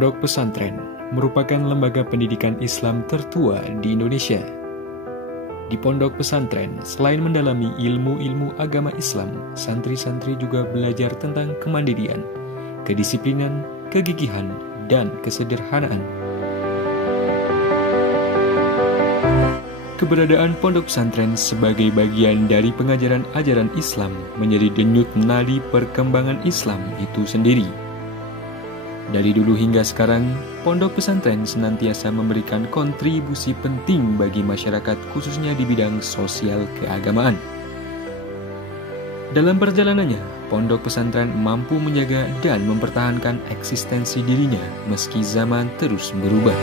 Pondok pesantren merupakan lembaga pendidikan Islam tertua di Indonesia. Di pondok pesantren, selain mendalami ilmu-ilmu agama Islam, santri-santri juga belajar tentang kemandirian, kedisiplinan, kegigihan, dan kesederhanaan. Keberadaan pondok pesantren sebagai bagian dari pengajaran ajaran Islam menjadi denyut nadi perkembangan Islam itu sendiri. Dari dulu hingga sekarang, pondok pesantren senantiasa memberikan kontribusi penting bagi masyarakat khususnya di bidang sosial keagamaan. Dalam perjalanannya, pondok pesantren mampu menjaga dan mempertahankan eksistensi dirinya meski zaman terus berubah.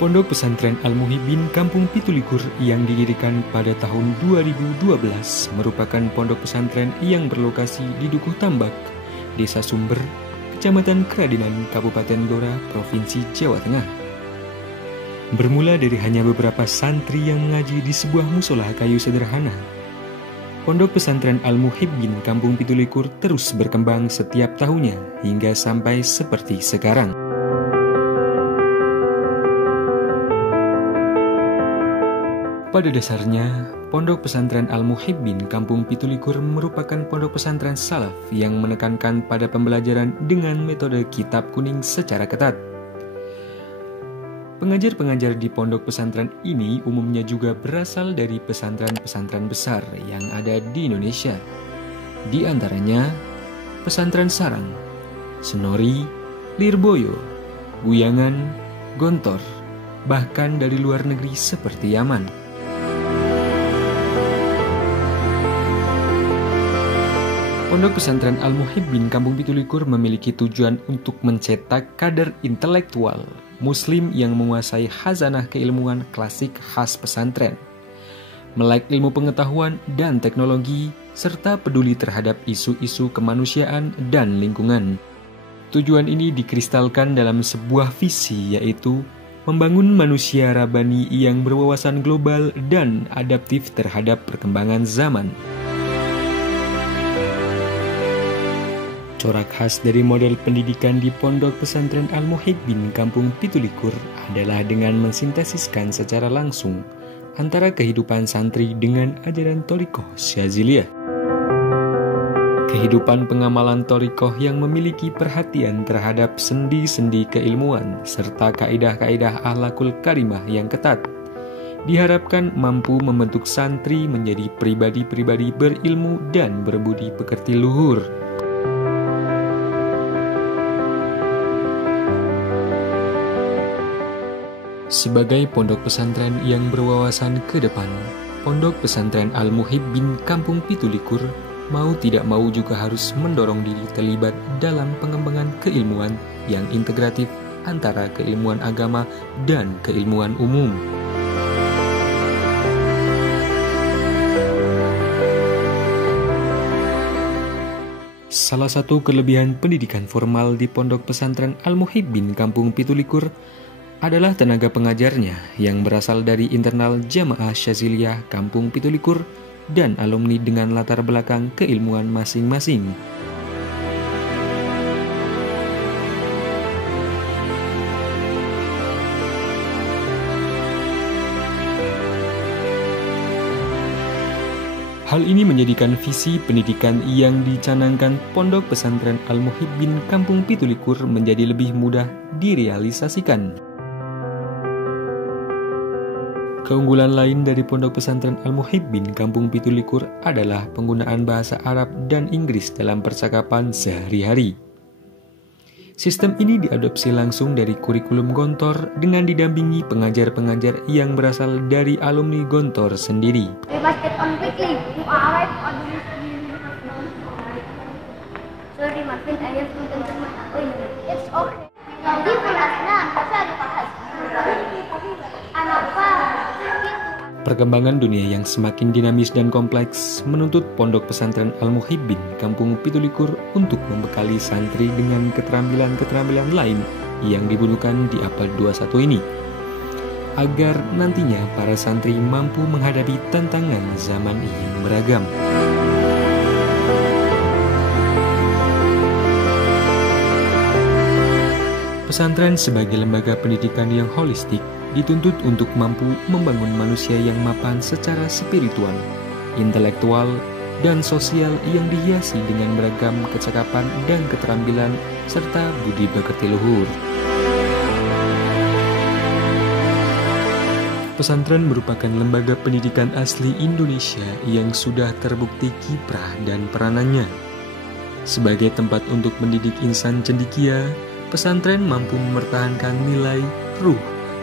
Pondok Pesantren Al-Muhibbin Kampung Pitulikur yang didirikan pada tahun 2012 merupakan pondok pesantren yang berlokasi di Dukuh Tambak, Desa Sumber, Kecamatan Keradinan, Kabupaten Blora, Provinsi Jawa Tengah. Bermula dari hanya beberapa santri yang mengaji di sebuah musola kayu sederhana, Pondok Pesantren Al-Muhibbin Kampung Pitulikur terus berkembang setiap tahunnya hingga sampai seperti sekarang. Pada dasarnya, Pondok Pesantren Al-Muhibbin Kampung Pitulikur merupakan pondok pesantren salaf yang menekankan pada pembelajaran dengan metode kitab kuning secara ketat. Pengajar-pengajar di pondok pesantren ini umumnya juga berasal dari pesantren-pesantren besar yang ada di Indonesia. Di antaranya, Pesantren Sarang, Senori, Lirboyo, Buyangan, Gontor, bahkan dari luar negeri seperti Yaman. Pondok Pesantren Al-Muhibbin Kampung Pitulikur memiliki tujuan untuk mencetak kader intelektual Muslim yang menguasai khazanah keilmuan klasik khas pesantren, melek ilmu pengetahuan dan teknologi, serta peduli terhadap isu-isu kemanusiaan dan lingkungan. Tujuan ini dikristalkan dalam sebuah visi, yaitu membangun manusia rabani yang berwawasan global dan adaptif terhadap perkembangan zaman. Corak khas dari model pendidikan di Pondok Pesantren Al-Muhibbin Kampung Pitulikur adalah dengan mensintesiskan secara langsung antara kehidupan santri dengan ajaran Thorikoh Syaziliyah. Kehidupan pengamalan Thorikoh yang memiliki perhatian terhadap sendi-sendi keilmuan serta kaidah-kaidah akhlakul karimah yang ketat diharapkan mampu membentuk santri menjadi pribadi-pribadi berilmu dan berbudi pekerti luhur. Sebagai pondok pesantren yang berwawasan ke depan, Pondok Pesantren Al-Muhibbin Kampung Pitulikur mau tidak mau juga harus mendorong diri terlibat dalam pengembangan keilmuan yang integratif antara keilmuan agama dan keilmuan umum. Salah satu kelebihan pendidikan formal di Pondok Pesantren Al-Muhibbin Kampung Pitulikur adalah tenaga pengajarnya yang berasal dari internal Jamaah Syaziliyah Kampung Pitulikur dan alumni dengan latar belakang keilmuan masing-masing. Hal ini menjadikan visi pendidikan yang dicanangkan Pondok Pesantren Al-Muhibbin Kampung Pitulikur menjadi lebih mudah direalisasikan. Keunggulan lain dari Pondok Pesantren Al-Muhibbin Kampung Pitulikur adalah penggunaan bahasa Arab dan Inggris dalam percakapan sehari-hari. Sistem ini diadopsi langsung dari kurikulum Gontor dengan didampingi pengajar-pengajar yang berasal dari alumni Gontor sendiri. Perkembangan dunia yang semakin dinamis dan kompleks menuntut Pondok Pesantren Al-Muhibbin Kampung Pitulikur untuk membekali santri dengan keterampilan-keterampilan lain yang dibutuhkan di abad 21 ini, agar nantinya para santri mampu menghadapi tantangan zaman yang beragam. Pesantren sebagai lembaga pendidikan yang holistik dituntut untuk mampu membangun manusia yang mapan secara spiritual, intelektual, dan sosial yang dihiasi dengan beragam kecakapan dan keterampilan serta budi pekerti luhur. Pesantren merupakan lembaga pendidikan asli Indonesia yang sudah terbukti kiprah dan peranannya. Sebagai tempat untuk mendidik insan cendekia, pesantren mampu mempertahankan nilai, ruh,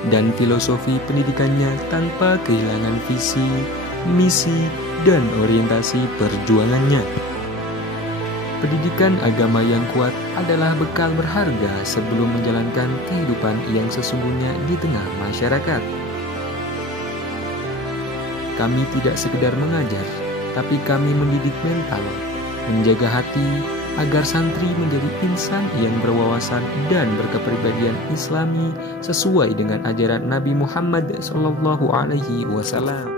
dan filosofi pendidikannya tanpa kehilangan visi, misi, dan orientasi perjuangannya. Pendidikan agama yang kuat adalah bekal berharga sebelum menjalankan kehidupan yang sesungguhnya di tengah masyarakat. Kami tidak sekedar mengajar, tapi kami mendidik mental, menjaga hati, agar santri menjadi insan yang berwawasan dan berkepribadian Islami sesuai dengan ajaran Nabi Muhammad SAW.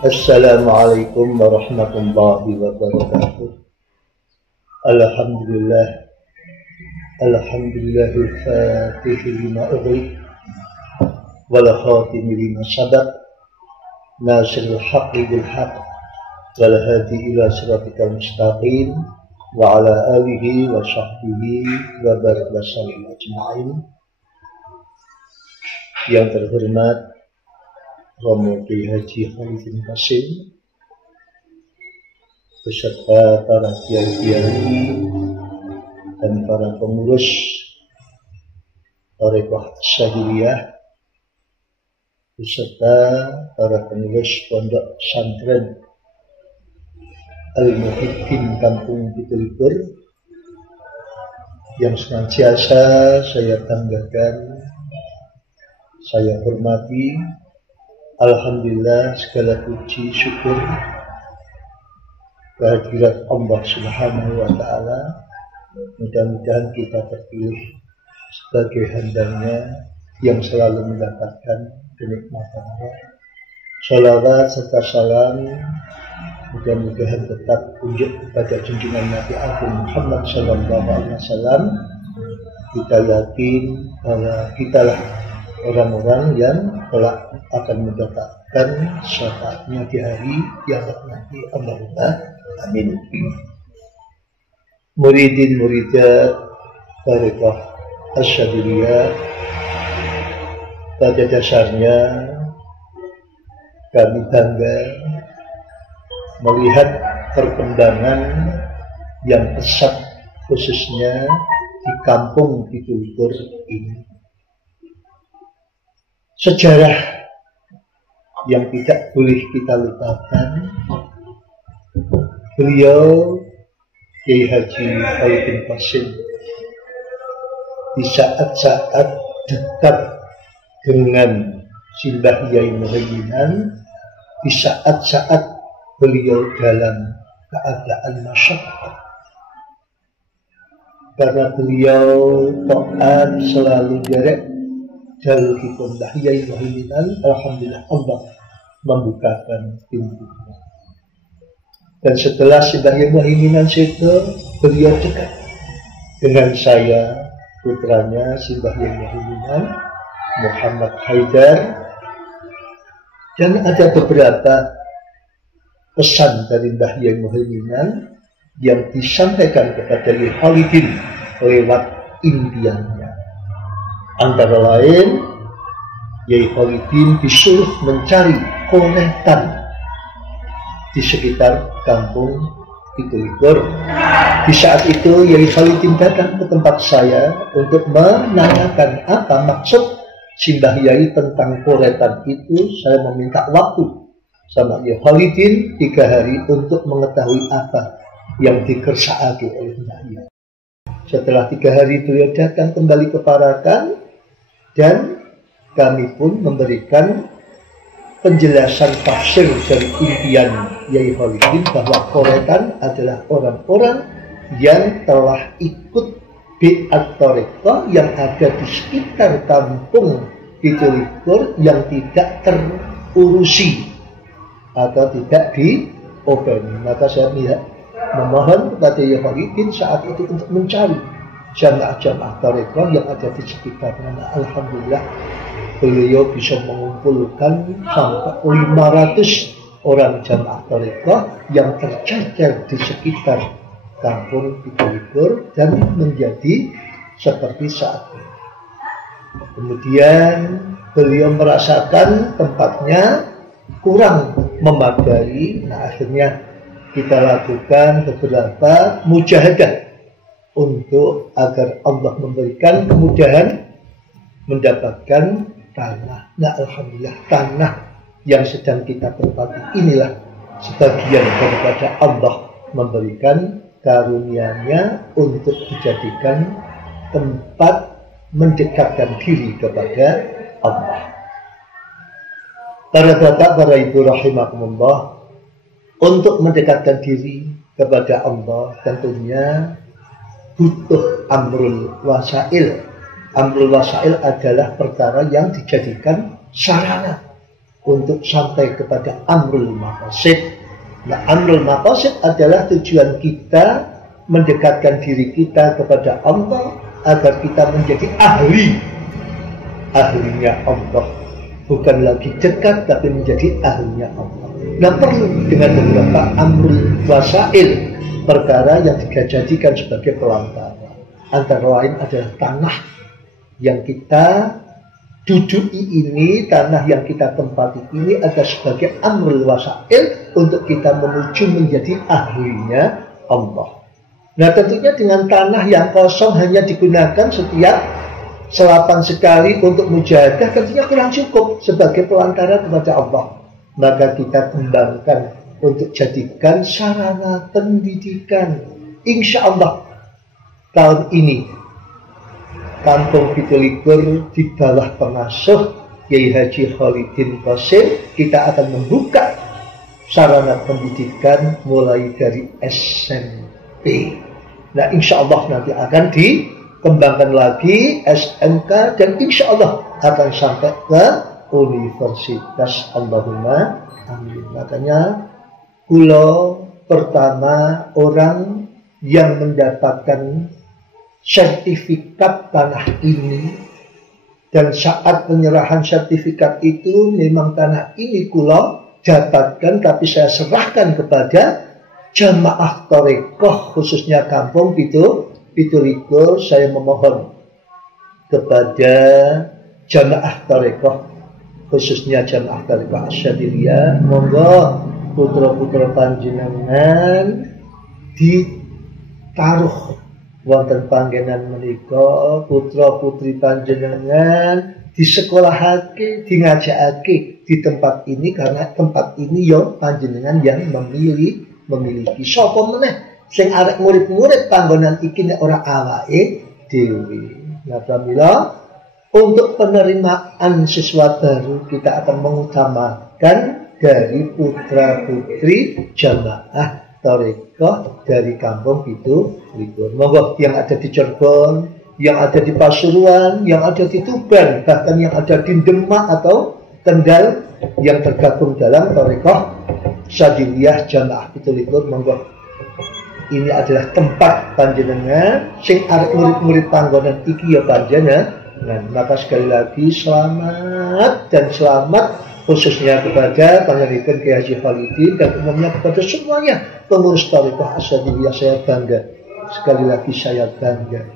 Assalamualaikum warahmatullahi wabarakatuh. Alhamdulillah, alhamdulillahil fatihi lima ughliq wal khatimi lima sabaq, nasirul haqqi bil haqq wal hadi ila siratikal mustaqim wa ala alihi wa sahbihi wa barik wa sallim ajma'in. Yang terhormat Romo Kiai Haji Khalifin Qasim beserta para kiai-kiai dan para pengurus Thariqah Syadiliyah beserta para pengurus pondok pesantren Al-Muhibbin Kampung Pitulikur yang senantiasa saya banggakan, saya hormati. Alhamdulillah, segala puji syukur kehadirat Allah Subhanahu wa Ta'ala. Mudah-mudahan kita terpilih sebagai hambanya yang selalu mendapatkan kenikmatan Allah. Shalawat serta salam mudah-mudahan tetap tunjuk kepada junjungan Nabi Agung Muhammad SAW. Kita yakin bahwa kitalah orang-orang yang kelak akan mendapatkan syafaatnya di hari kiamat nanti. Allahumma amin. Muridin muridat Thariqah Asyadiliyah, pada dasarnya kami bangga melihat perkembangan yang pesat khususnya di Kampung Pitulikur ini. Sejarah yang tidak boleh kita lupakan, beliau Kiai Haji Khalifin Qasim di saat-saat dekat dengan Simbah Yai Muhayyinan, di saat-saat beliau dalam keadaan masyarakat, karena beliau taat selalu derek jaluripun Mbah Yai Muhayyinan. Alhamdulillah Allah membukakan pintunya. Dan setelah Mbah Yai Muhayyinan itu, beliau dekat dengan saya, putranya Mbah Yai Muhayyinan, Muhammad Haidar, Dan ada beberapa pesan dari Mbah Yai Muhaiminan yang disampaikan kepada Yai Khalidin lewat impiannya. Antara lain, Yai Khalidin disuruh mencari konetan di sekitar kampung Pitulikur. Di saat itu Yai Khalidin datang ke tempat saya untuk menanyakan apa maksud Simbah Yai tentang konetan itu. Saya meminta waktu sama Yai Khalidin 3 hari untuk mengetahui apa yang dikersakake oleh Mbah Yai. Setelah 3 hari beliau datang kembali ke Parakan dan kami pun memberikan penjelasan tafsir dari impian Yai Khalidin bahwa koretan adalah orang-orang yang telah ikut bi'at thariqah yang ada di sekitar kampung Pitulikur yang tidak terurusi atau tidak diopeni. Maka saya memohon kepada Yai Khalidin saat itu untuk mencari jamaah-jamaah thariqah yang ada di sekitarnya. Nah, alhamdulillah beliau bisa mengumpulkan sampai 500 orang jamaah thariqah yang tercecer di sekitar kampung Pitulikur dan menjadi seperti saat ini. Kemudian beliau merasakan tempatnya kurang memadai. Nah, akhirnya kita lakukan beberapa mujahadah untuk agar Allah memberikan kemudahan mendapatkan tanah. Nah, alhamdulillah tanah yang sedang kita tempati inilah sebagian daripada Allah memberikan karunia-Nya untuk dijadikan tempat mendekatkan diri kepada Allah. Para bapak, para ibu rahimakumullah, untuk mendekatkan diri kepada Allah tentunya butuh amrul wasail. Amrul wasail adalah perkara yang dijadikan sarana untuk sampai kepada amrul maqasid. Nah, amrul maqasid adalah tujuan kita mendekatkan diri kita kepada Allah agar kita menjadi ahlinya Allah. Bukan lagi dekat tapi menjadi ahlinya Allah. Nah, perlu dengan beberapa amrul wasail, perkara yang dijadikan sebagai pelantara. Antara lain adalah tanah yang kita duduki ini, tanah yang kita tempati ini adalah sebagai amrul wasail untuk kita menuju menjadi ahlinya Allah. Nah, tentunya dengan tanah yang kosong hanya digunakan setiap selapan sekali untuk mujahadah tentunya kurang cukup sebagai pelantara kepada Allah. Maka kita kembangkan untuk jadikan sarana pendidikan. Insya Allah tahun ini Kampung Pitulikur di bawah pengasuh Kiai Haji Khalidin Qasim kita akan membuka sarana pendidikan mulai dari SMP. Nah, insya Allah nanti akan dikembangkan lagi SMK dan insya Allah akan sampai ke universitas. Allahumma amin. Makanya kula pertama orang yang mendapatkan sertifikat tanah ini, dan saat penyerahan sertifikat itu memang tanah ini kula dapatkan tapi saya serahkan kepada jamaah thariqah khususnya kampung Pitulikur. Saya memohon kepada jamaah thariqah khususnya jamaah thariqah Asyadiliyah, monggo putra-putra panjenengan ditaruh wonten panggenan menika, putra-putri panjenengan disekolahake, dingajakake di tempat ini karena tempat ini yo panjenengan yang memiliki. Sapa meneh sing arek murid-murid panggonan iki nek ora awake dhewe. Nah, pramila untuk penerimaan siswa baru kita akan mengutamakan dari putra-putri jamaah thariqah dari kampung Pitulikur. Monggo yang ada di Cirebon, yang ada di Pasuruan, yang ada di Tuban, bahkan yang ada di Demak atau Kendal yang tergabung dalam thariqah Syadiliyah Jamaah Pitulikur, monggo ini adalah tempat panjenengan sing arep murid-murid panggonan iki ya panjenengan. Nah, maka sekali lagi selamat dan selamat khususnya kepada Pangeran Kiai Haji Khalidin dan umumnya kepada semuanya pengurus Thariqah Asyadiliyah. Saya bangga, sekali lagi saya bangga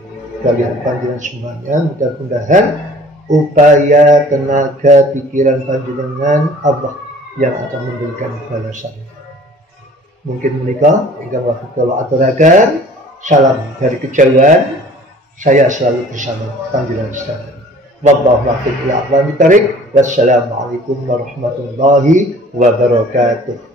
kalian panjenengan semuanya. Mudah-mudahan upaya, tenaga, pikiran panjenengan Allah yang akan memberikan balasan. Mungkin menikah hingga waktu kalau aturakan salam dari kejauhan, saya selalu bersama panjenengan sekalian. Wallahu a'lam bishawab. Wassalamualaikum warahmatullahi wabarakatuh.